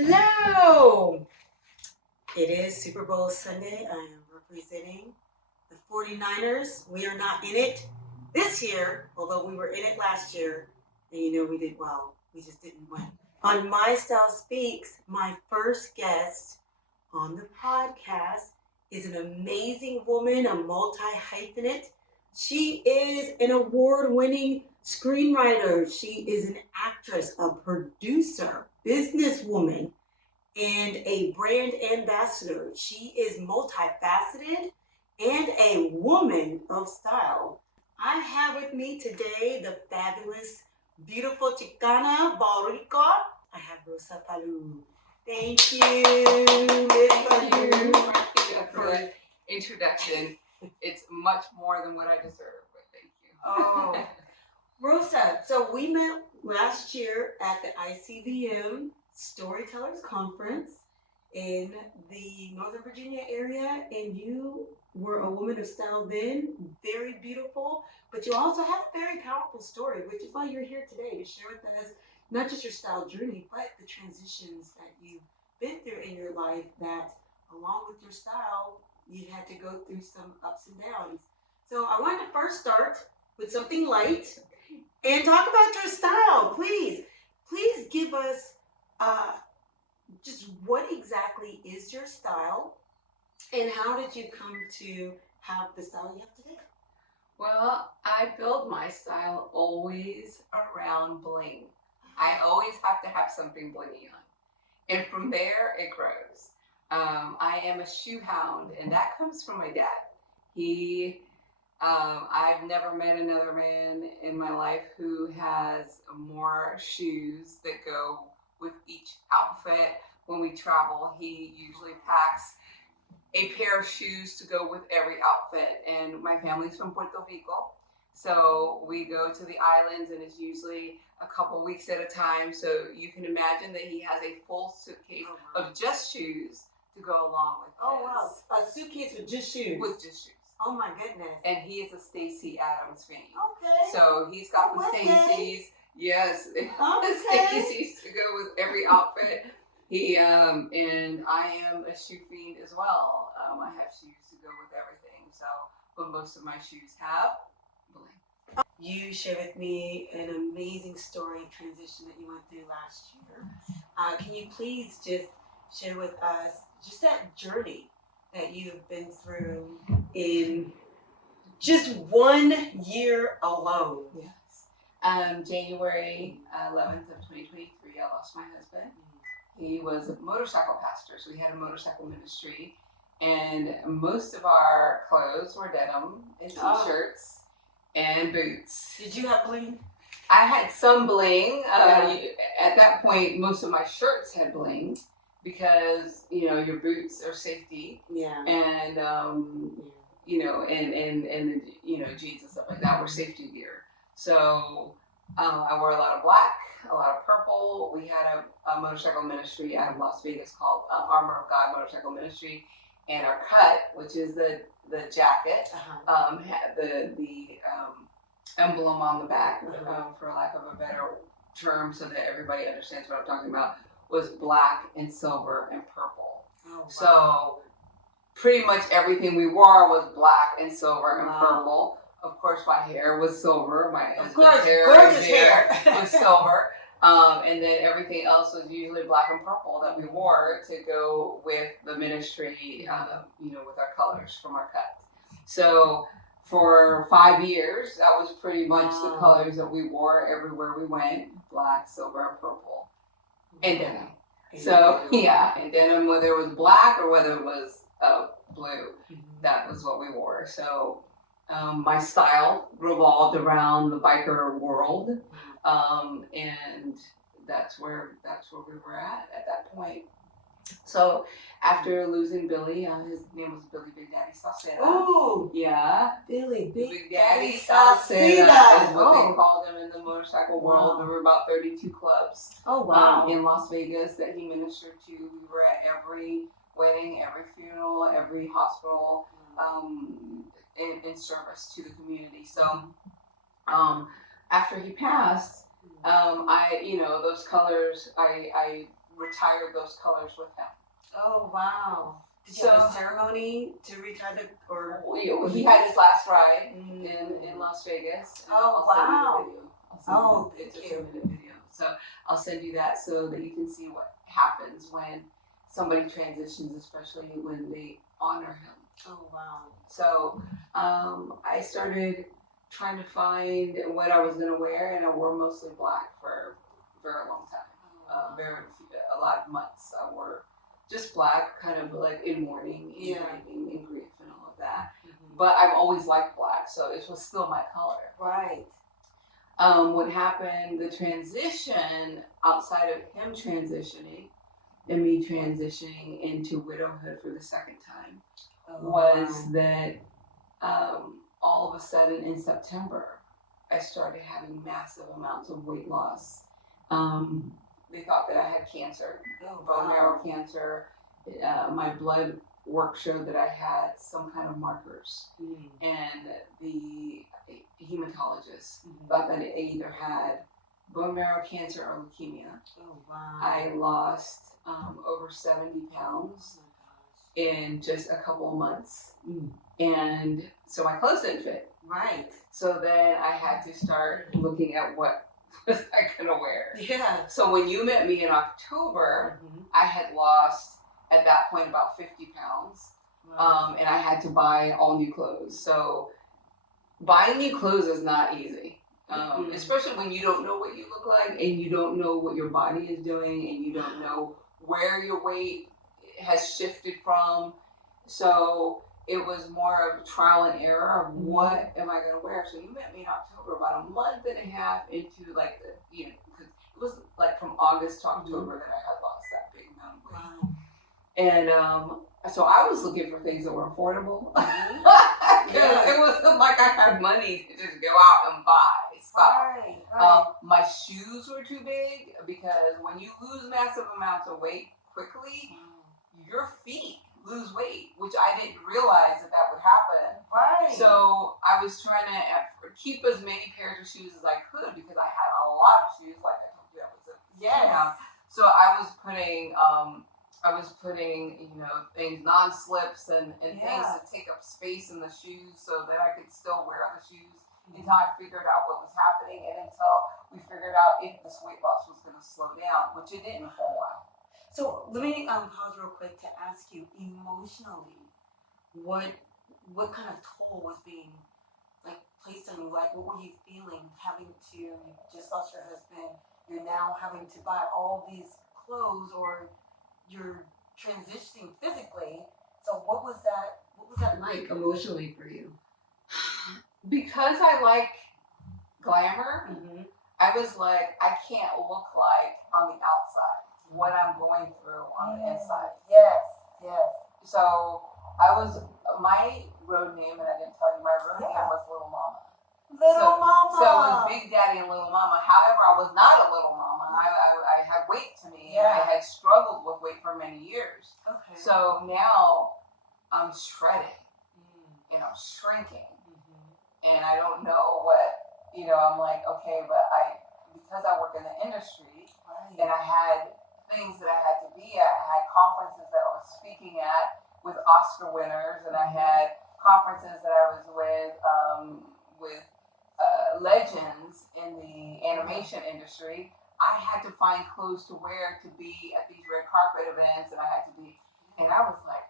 Hello! It is Super Bowl Sunday. I am representing the 49ers. We are not in it this year, although we were in it last year, and we did well. We just didn't win. On My Style Speaks, my first guest on the podcast is an amazing woman, a multi-hyphenate. She is an award-winning screenwriter. She is an actress, a producer, businesswoman, and a brand ambassador. She is multifaceted and a woman of style. I have with me today the fabulous, beautiful Chicana Boricua. I have Rosa Falu. Thank you, Miss Falu. Marquita, for the introduction. It's much more than what I deserve, but thank you. Oh, Rosa, so we met last year at the ICVM Storytellers Conference in the Northern Virginia area, and you were a woman of style then, very beautiful, but you also have a very powerful story, which is why you're here today to share with us not just your style journey, but the transitions that you've been through in your life that, along with your style, you had to go through some ups and downs. So I wanted to first start with something light and talk about your style, please. Please give us just what exactly is your style and how did you come to have the style you have today? Well, I build my style always around bling. I always have to have something blingy on. And from there, it grows. I am a shoe hound, and that comes from my dad. I've never met another man in my life who has more shoes that go with each outfit. When we travel, he usually packs a pair of shoes to go with every outfit. And my family's from Puerto Rico, so we go to the islands, and it's usually a couple weeks at a time. So you can imagine that he has a full suitcase of just shoes to go along with. Oh wow, a suitcase with just shoes. With just shoes. Oh my goodness. And he is a Stacey Adams fan. Okay. So he's got the Stacey's. Yes. Okay. The Stacey's to go with every outfit. And I am a shoe fiend as well. I have shoes to go with everything. So, but most of my shoes have bling. You shared with me an amazing story transition that you went through last year. Can you please just share with us just that journey that you've been through in just 1 year alone? Yes. January 11th of 2023, I lost my husband. He was a motorcycle pastor, so we had a motorcycle ministry, and most of our clothes were denim and t-shirts and boots. Did you have bling? I had some bling. At that point, most of my shirts had bling because your boots are safety. Yeah. And and jeans and stuff like that were safety gear. So I wore a lot of black, a lot of purple. We had a motorcycle ministry out of Las Vegas called Armor of God Motorcycle Ministry, and our cut, which is the jacket, had the emblem on the back, for lack of a better term, so that everybody understands what I'm talking about, was black and silver and purple. Oh, wow. So pretty much everything we wore was black and silver and purple. Of course, my hair was silver. My husband's hair was silver. And then everything else was usually black and purple that we wore to go with the ministry, with our colors from our cut. So for 5 years, that was pretty much the colors that we wore everywhere we went: black, silver, and purple, and denim. And denim, whether it was black or whether it was blue, that was what we wore. So my style revolved around the biker world, and that's where we were at that point. So after losing Billy, his name was Billy Big Daddy Sauceda. Oh, yeah, Billy Big Daddy Sauceda is what they called him in the motorcycle world. There were about 32 clubs. Oh wow! In Las Vegas that he ministered to. We were at every wedding, every funeral, every hospital, in service to the community. So after he passed, those colors, I retired those colors with him. Oh, wow. Did you have a ceremony to retire the, or? He had his last ride in Las Vegas. Oh, wow. Oh, thank you. It's a 2-minute video. So I'll send you that so that you can see what happens when somebody transitions, especially when they honor him. Oh, wow. So I started trying to find what I was going to wear, and I wore mostly black for a very long time. A lot of months I wore just black, kind of like in mourning and grief and all of that. Mm-hmm. But I've always liked black, so it was still my color. Right. What happened, the transition outside of him transitioning and me transitioning into widowhood for the second time was that all of a sudden in September, I started having massive amounts of weight loss. They thought that I had cancer, bone marrow cancer. My blood work showed that I had some kind of markers, and the hematologist thought that I either had bone marrow cancer or leukemia. Oh, wow. I lost over 70 pounds in just a couple of months. And so my clothes didn't fit. Right. So then I had to start looking at what was I gonna wear. Yeah. So when you met me in October, I had lost at that point about 50 pounds. Wow. And I had to buy all new clothes. So buying new clothes is not easy. Especially when you don't know what you look like and you don't know what your body is doing and you don't know where your weight has shifted from. So it was more of trial and error of what am I going to wear. So you met me in October, about a month and a half into like because it was like from August to October that I had lost that big amount of weight. Wow. And so I was looking for things that were affordable. Because it wasn't like I had money to just go out and buy stuff. Right. My shoes were too big because when you lose massive amounts of weight quickly, your feet lose weight, which I didn't realize that would happen. Right. So I was trying to keep as many pairs of shoes as I could because I had a lot of shoes, like I told you I was a yes. So I was putting things, non-slips and things to take up space in the shoes so that I could still wear the shoes until I figured out what was happening and until we figured out if this weight loss was going to slow down, which it didn't for a while. So let me pause real quick to ask you, emotionally, what kind of toll was being placed on you? Like, what were you feeling having to, you just lost your husband, you're now having to buy all these clothes, or you're transitioning physically. So what was that like emotionally for you? Because I like glamour, I was like, I can't look like on the outside what I'm going through on the inside. Yes. So my road name, and I didn't tell you, my road name was Little Mama. Mama. So it was Big Daddy and Little Mama. However, I was not a little mama. I had weight to me. Yeah. And I had struggled with weight for many years. Okay. So now I'm shredding and I'm shrinking. And I don't know what, I'm like, okay, but because I work in the industry and I had things that I had to be at, I had conferences that I was speaking at with Oscar winners, and I had conferences that I was with legends in the animation industry. I had to find clothes to wear to be at these red carpet events, and I was like,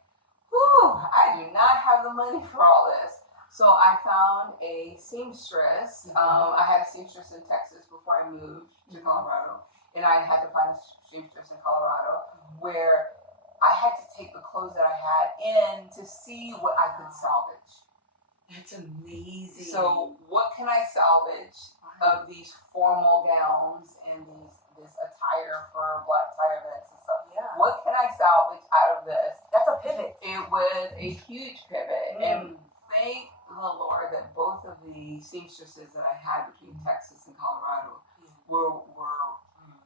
whew, I do not have the money for all this. So I found a seamstress. I had a seamstress in Texas before I moved to Colorado, and I had to find a seamstress in Colorado where I had to take the clothes that I had in to see what I could salvage. That's amazing. So what can I salvage of these formal gowns and this attire for black tie events and stuff? Yeah. What can I salvage out of this? That's a pivot. It was a huge pivot. And thank the Lord that both of the seamstresses that I had between Texas and Colorado were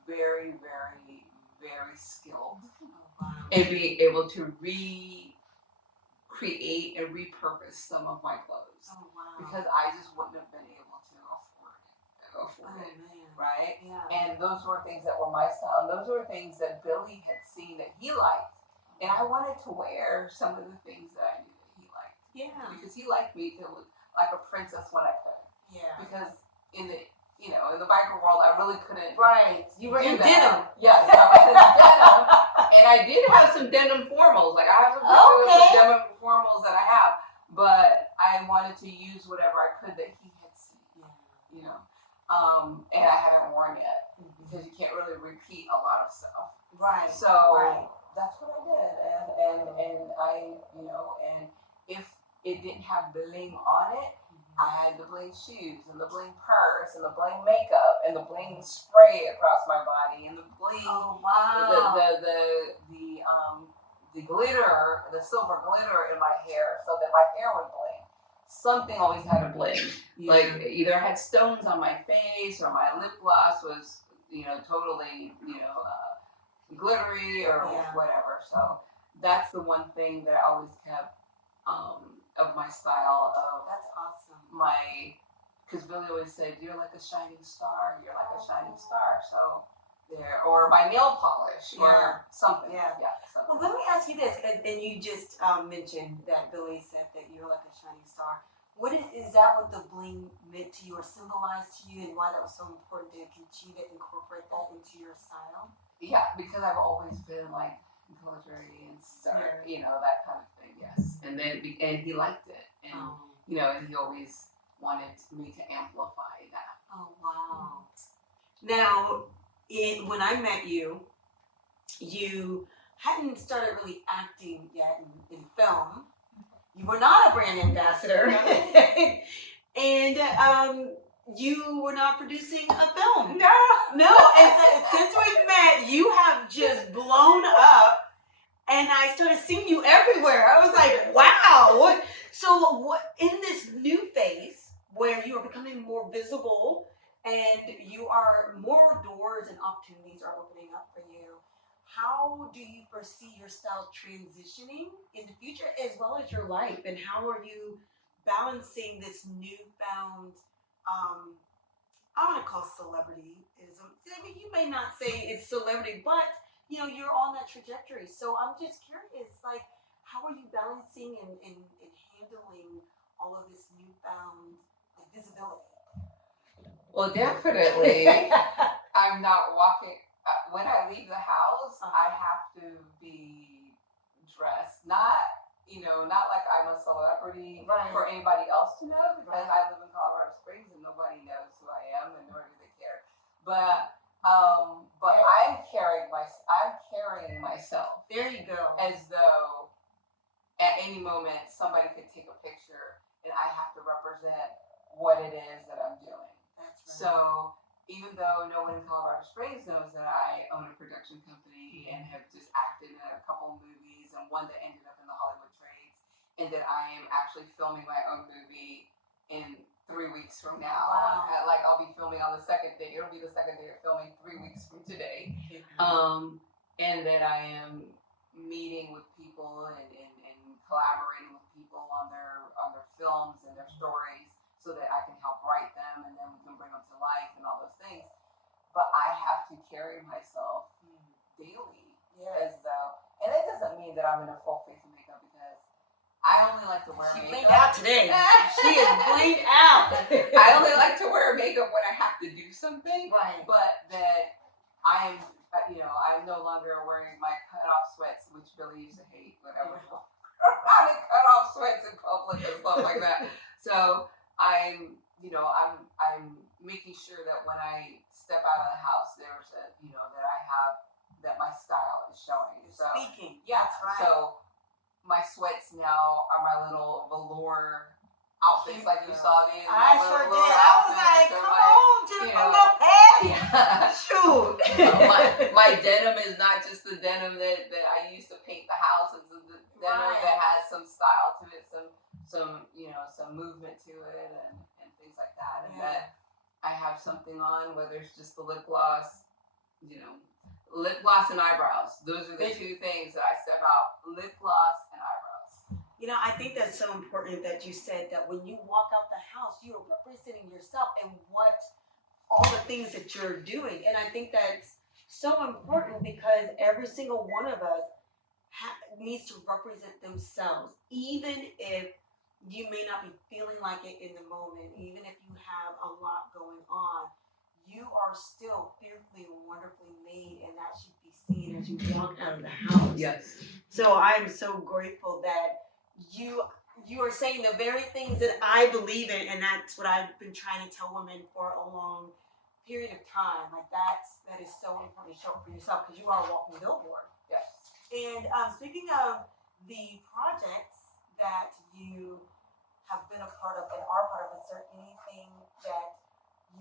very, very, very skilled in being able to recreate and repurpose some of my clothes. Oh, wow. Because I just wouldn't have been able to afford it. go for Oh, it, man. right? Yeah. And those were things that were my style. And those were things that Billy had seen that he liked. And I wanted to wear some of the things that I knew that he liked. Yeah. Because he liked me to look like a princess when I could. Yeah. Because in the biker world, I really couldn't. Right. You were in that. denim. Yes, I was in denim. And I did have some denim formals. Like, I have some denim formals that I have. But I wanted to use whatever I could that he had seen. Yeah. And I haven't worn yet. Because you can't really repeat a lot of stuff. Right. So that's what I did. And I, and if it didn't have bling on it, I had the bling shoes and the bling purse and the bling makeup and the bling spray across my body and the bling, the glitter, the silver glitter in my hair so that my hair would bling. Something always had a bling. Yeah. Like, either I had stones on my face or my lip gloss was, totally, glittery or whatever. So that's the one thing that I always kept of my style of. That's awesome. Because Billy always said, "You're like a shining star. You're like a shining star." So there, or my nail polish or something. Yeah. Something. Well, let me ask you this, and you just mentioned that Billy said that you're like a shining star. What is that? What the bling meant to you or symbolized to you, and why that was so important to continue to incorporate that into your style? Yeah, because I've always been like military and star, that kind of thing. Yes, and he liked it, and and he always wanted me to amplify that. Oh, wow! Now, when I met you, you hadn't started really acting yet in film. You were not a brand ambassador, and you were not producing a film. No. And since we've met, you have just blown up, and I started seeing you everywhere. I was like, wow. So what in this new phase where you are becoming more visible and you are more doors and opportunities are opening up for you, how do you foresee your style transitioning in the future as well as your life? And how are you balancing this newfound, I want to call celebrityism. I mean, you may not say it's celebrity, but you're on that trajectory. So I'm just curious, like, how are you balancing and handling all of this newfound visibility? Well, definitely, I'm not walking. When I leave the house, I have to be dressed, not like I'm a celebrity for anybody else to know, because I live in Colorado Springs and nobody knows who I am, and nor do they care. But I'm carrying myself. There you go. As though at any moment somebody could take a picture, and I have to represent what it is that I'm doing. That's right. So even though no one in Colorado Springs knows that I own a production company and have just acted in a couple movies and one that ended up in the Hollywood trades, and that I am actually filming my own movie in 3 weeks from now. Wow. I'll be filming on the second day. It'll be the second day of filming 3 weeks from today. And that I am meeting with people and collaborating with people on their films and their stories, so that I can help write them, and then we can bring them to life and all those things. But I have to carry myself daily, as though, and it doesn't mean that I'm in a full face of makeup, because I only like to wear makeup. She blinged out today. She is blinged out. I only like to wear makeup when I have to do something. Right. But that I'm no longer wearing my cut-off sweats, which Billy used to hate, whatever. I'm in cut-off sweats in public and stuff like that. So I'm making sure that when I step out of the house, there's that my style is showing. So, speaking. Yeah. That's right. So my sweats now are my little velour outfits, like you saw these. I sure did. I was like, come on, Jennifer Lopez. Yeah. Shoot. My denim is not just the denim that I used to paint the house. It's the denim that has some style to it, some movement to it, and things like that. And that I have something on, whether it's just the lip gloss, lip gloss and eyebrows. Those are the two things that I step out: lip gloss and eyebrows. I think that's so important that you said that when you walk out the house, you are representing yourself and what all the things that you're doing. And I think that's so important because every single one of us needs to represent themselves, even if you may not be feeling like it in the moment, even if you have a lot going on. You are still fearfully and wonderfully made, and that should be seen as you walk out of the house. Yes. So I am so grateful that you are saying the very things that I believe in, and that's what I've been trying to tell women for a long period of time. Like that is so important to show up for yourself because you are a walking billboard. Yes. And speaking of the projects that you have been a part of and are part of, is there anything that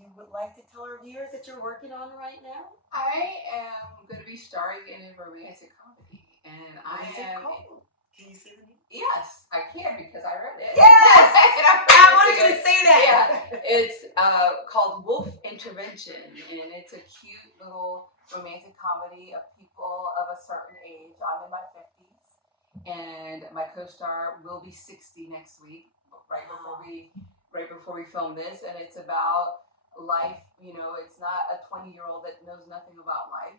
you would like to tell our viewers that you're working on right now? I am going to be starring in a romantic comedy, and What is it called? Can you say the name? Yes, I can because I read it. Yes, I wanted you to say that. Yeah, it's called Wolf Intervention, and it's a cute little romantic comedy of people of a certain age. I'm in my 50s, and my co-star will be 60 next week, right before we film this, and it's about life. You know, it's not a 20-year-old that knows nothing about life.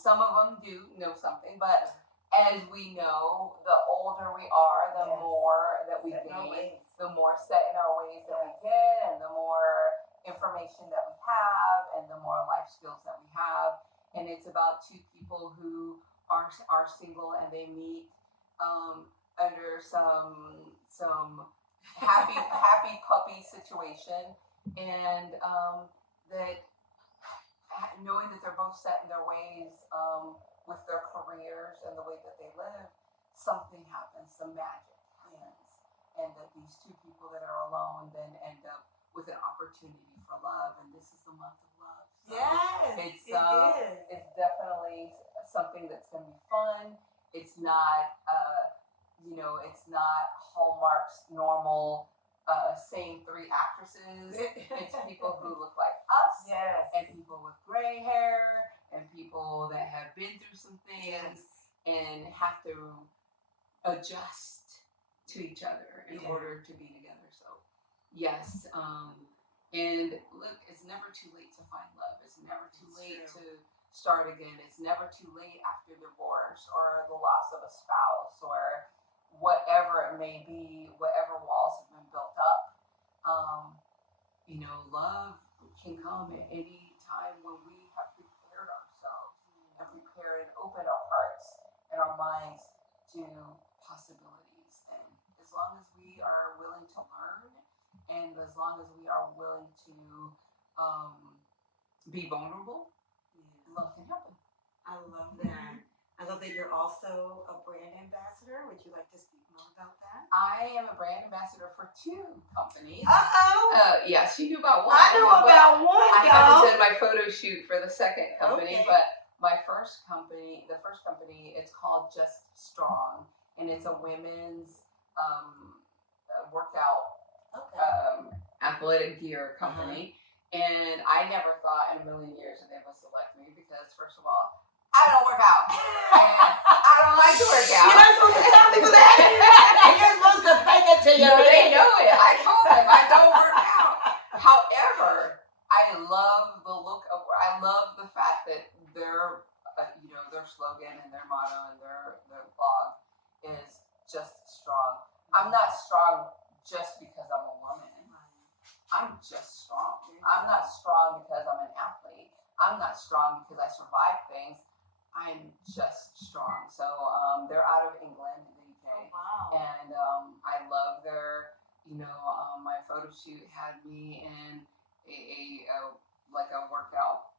Some of them do know something, but as we know, the older we are, the more that we gain, the more set in our ways that we get, and the more information that we have, and the more life skills that we have. And it's about two people who are single, and they meet under some happy puppy situation, and that knowing that they're both set in their ways with their careers and the way that they live, something happens, some magic happens, and that these two people that are alone then end up with an opportunity for love, and this is the month of love. So yes, it's definitely something that's going to be fun. It's not, it's not Hallmark's normal same three actresses. It's people who look like us, yes, and people with gray hair, and people that have been through some things, and have to adjust to each other in order to be together. So, yes. And look, it's never too late to find love. It's never too late to start again. It's never too late after divorce or the loss of a spouse or whatever it may be, whatever walls have been built up. Love can come at any time when we have prepared ourselves and prepared and opened our hearts and our minds to possibilities. And as long as we are willing to learn, and as long as we are willing to be vulnerable, love can happen. I love that. I love that you're also a brand ambassador. Would you like to speak more about that? I am a brand ambassador for two companies. Yes, you knew about one. I knew about one. I haven't done my photo shoot for the second company, but the first company, it's called Just Strong, and it's a women's workout athletic gear company. And I never thought in a million years that they would select me because, first of all, I don't work out. And I don't like to work out. You're not supposed to tell people that. You're supposed to fake it to you. They know it. I told them I don't work out. However, I love the fact that their slogan and their motto and their blog is just strong. I'm not strong just because I'm a woman. I'm just strong. I'm not strong because I'm an athlete. I'm not strong because I survived things. I'm just strong. So they're out of England, in the UK. Oh, wow. And I love their, my photo shoot had me in a workout,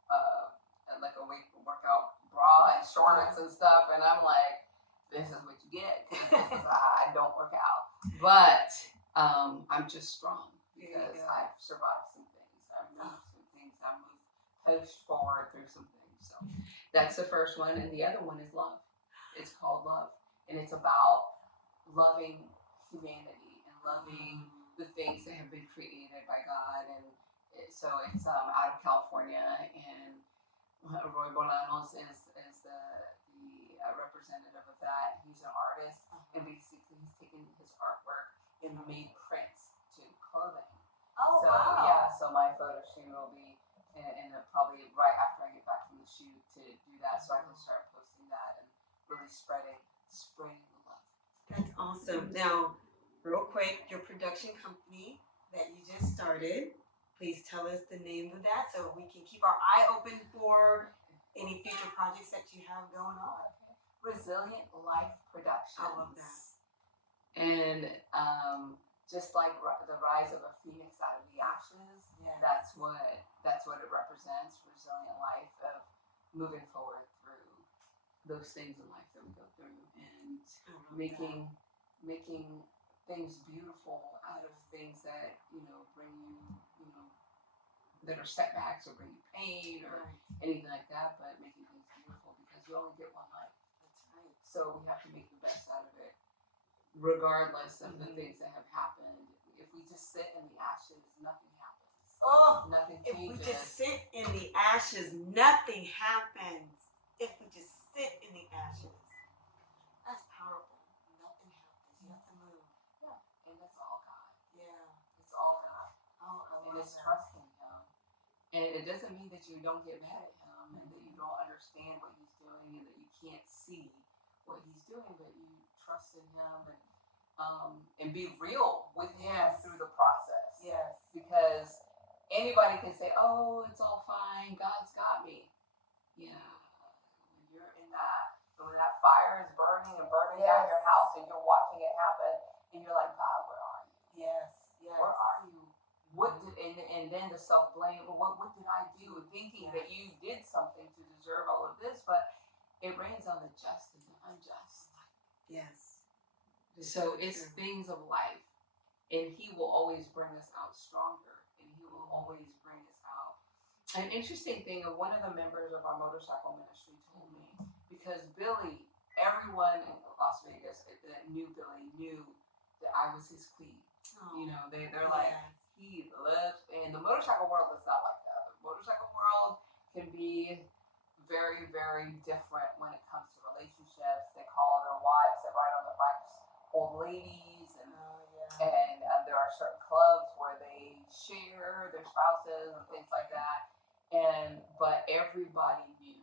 like a workout bra and shorts and stuff. And I'm like, this is what you get because I don't work out. But I'm just strong because I've survived some things. I've moved some things. I've pushed forward through some things. So that's the first one. And the other one is love. It's called Love. And it's about loving humanity and loving the things that have been created by God. And so it's out of California. And Roy Bolanos is the representative of that. He's an artist. And basically he's taken his artwork and made prints to clothing. Oh, so wow. Yeah, so my photo shoot will be and probably right after I get back from the shoot to do that, so I can start posting that and really spreading the love. That's awesome. Now, real quick, your production company that you just started, please tell us the name of that so we can keep our eye open for any future projects that you have going on. Resilient Life Productions. I love that. And just like the rise of a phoenix out of the ashes, yes. that's what it represents. Resilient life of moving forward through those things in life that we go through, and making things beautiful out of things that bring you that are setbacks or bring you pain or anything like that, but making things beautiful because you only get one life. That's right. So we have to make the best out of it, regardless of the things that have happened. If we just sit in the ashes, nothing happens. Oh, nothing if changes. we just sit in the ashes, nothing happens. If we just sit in the ashes, that's powerful. Nothing happens. You have to move. Yeah, and it's all God. Yeah, it's all God. Oh, and it's trusting Him. And it doesn't mean that you don't get mad at Him and that you don't understand what He's doing and that you can't see what He's doing, but you trust in Him and be real with Him through the process. Yes. Because anybody can say, "Oh, it's all fine. God's got me." Yeah. When you're in that, when that fire is burning and burning down your house, and you're watching it happen, and you're like, "God, where are you? Yes. Where are you? What did?" And then the self blame. What did I do? Thinking that you did something to deserve all of this, but it rains on the just and the unjust. Yes. So it's things of life, and He will always bring us out stronger, and He will always bring us out. An interesting thing of one of the members of our motorcycle ministry told me, because Billy, everyone in Las Vegas that knew Billy knew that I was his queen. They're like, he lives, and the motorcycle world is not like that. The motorcycle world can be very, very different when it comes to relationships. They call their wives that ride on their bikes old ladies, and there are certain clubs where they share their spouses and things like that. But everybody knew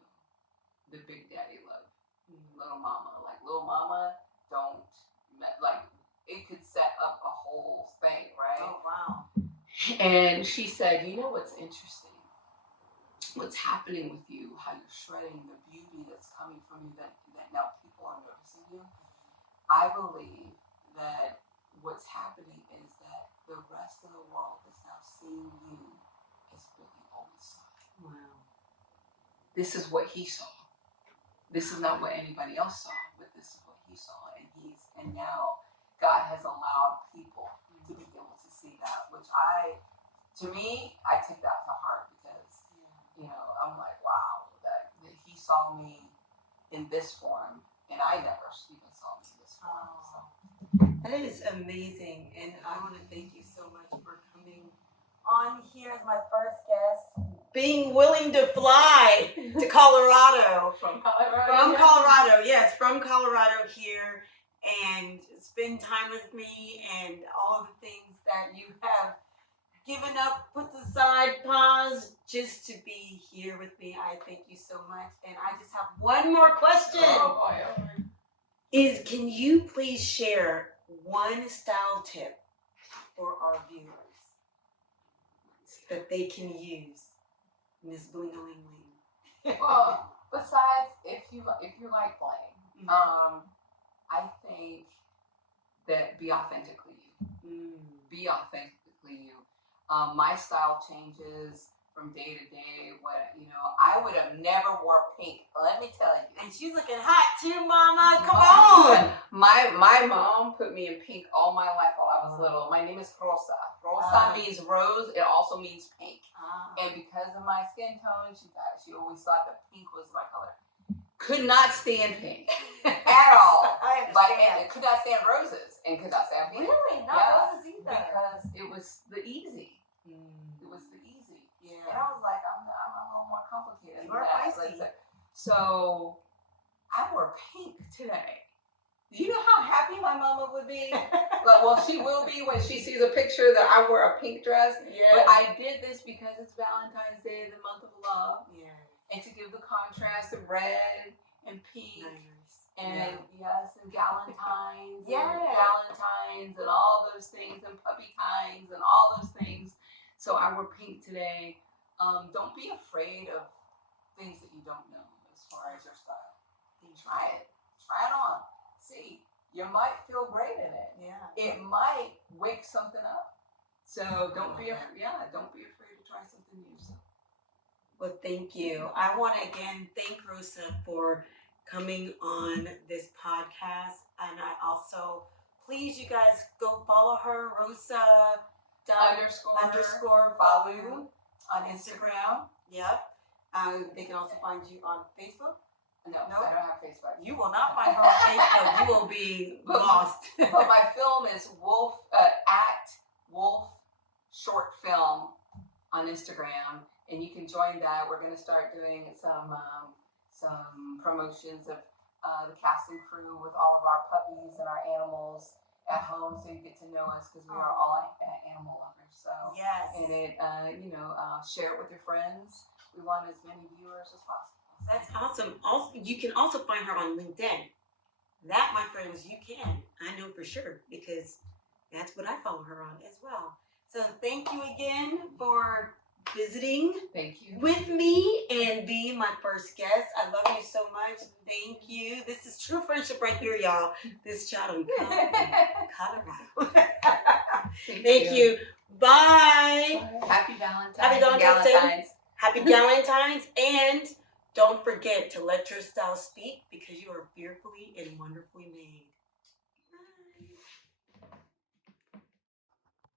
the Big Daddy love, Little Mama. Like, Little Mama don't like. It could set up a whole thing, right? Oh, wow. And she said, "You know what's interesting? What's happening with you? How you're shredding the beauty that's coming from you that now people are noticing you. I believe that what's happening is that the rest of the world is now seeing you as Billy always saw you. Wow. This is what he saw. This is not what anybody else saw, but this is what he saw. And now God has allowed people to be able to see that, which I take that to heart because, I'm like, wow, that He saw me in this form, and I never even saw me in this form. So. That is amazing, and I want to thank you so much for coming on here as my first guest, being willing to fly to Colorado. From Colorado? From Colorado, yes, from Colorado here, and spend time with me and all of the things that you have given up, put aside, pause, just to be here with me. I thank you so much, and I just have one more question. Oh boy. Can you please share one style tip for our viewers that they can use, Ms. Bling-a-ling-ling? Well, besides if you like playing, I think that be authentically you. Be authentically you. My style changes from day to day. I would have never wore pink. Let me tell you. And she's looking hot too, Mama. Come on. My mom put me in pink all my life while I was little. My name is Rosa. Rosa means rose. It also means pink. And because of my skin tone, she always thought that pink was my color. Could not stand pink at all. I understand. And could not stand roses and could not stand pink. Really? Not roses either. Because it was the easy. It was the easy. Yeah. And I was like, I'm a little more complicated. You are feisty. So I wore pink today. Do you know how happy my mama would be? Well, she will be when she sees a picture that I wore a pink dress. Yes. But I did this because it's Valentine's Day, the month of love. Yes. And to give the contrast of red and pink. Nice. And yes, and Galentine's. Yes. And Valentine's and all those things, and puppy tines and all those things. So I wore pink today. Don't be afraid of things that you don't know as far as your style. Try it. Try it on. See, you might feel great in it. Yeah. It might wake something up. So don't be afraid. Yeah, don't be afraid to try something new. So. Well, thank you. I want to again thank Rosa for coming on this podcast, and I also please you guys go follow her, Rosa underscore Falu on Instagram. Yep. They can also find you on Facebook. No, I don't have Facebook. You will not find her on Facebook. You will be lost. But my film is Wolf at Wolf Short Film on Instagram, and you can join that. We're going to start doing some promotions of the cast and crew with all of our puppies and our animals at home, so you get to know us because we are all animal lovers. So yes, and it share it with your friends. We want as many viewers as possible. That's awesome. Also, you can also find her on LinkedIn. That, my friends, you can. I know for sure because that's what I follow her on as well. So thank you again for visiting with me and being my first guest. I love you so much. Thank you. This is true friendship right here, y'all. This child in Colorado. Thank you. Bye. Happy Valentine's. Happy Valentine's. Happy Valentine's. And don't forget to let your style speak because you are fearfully and wonderfully made.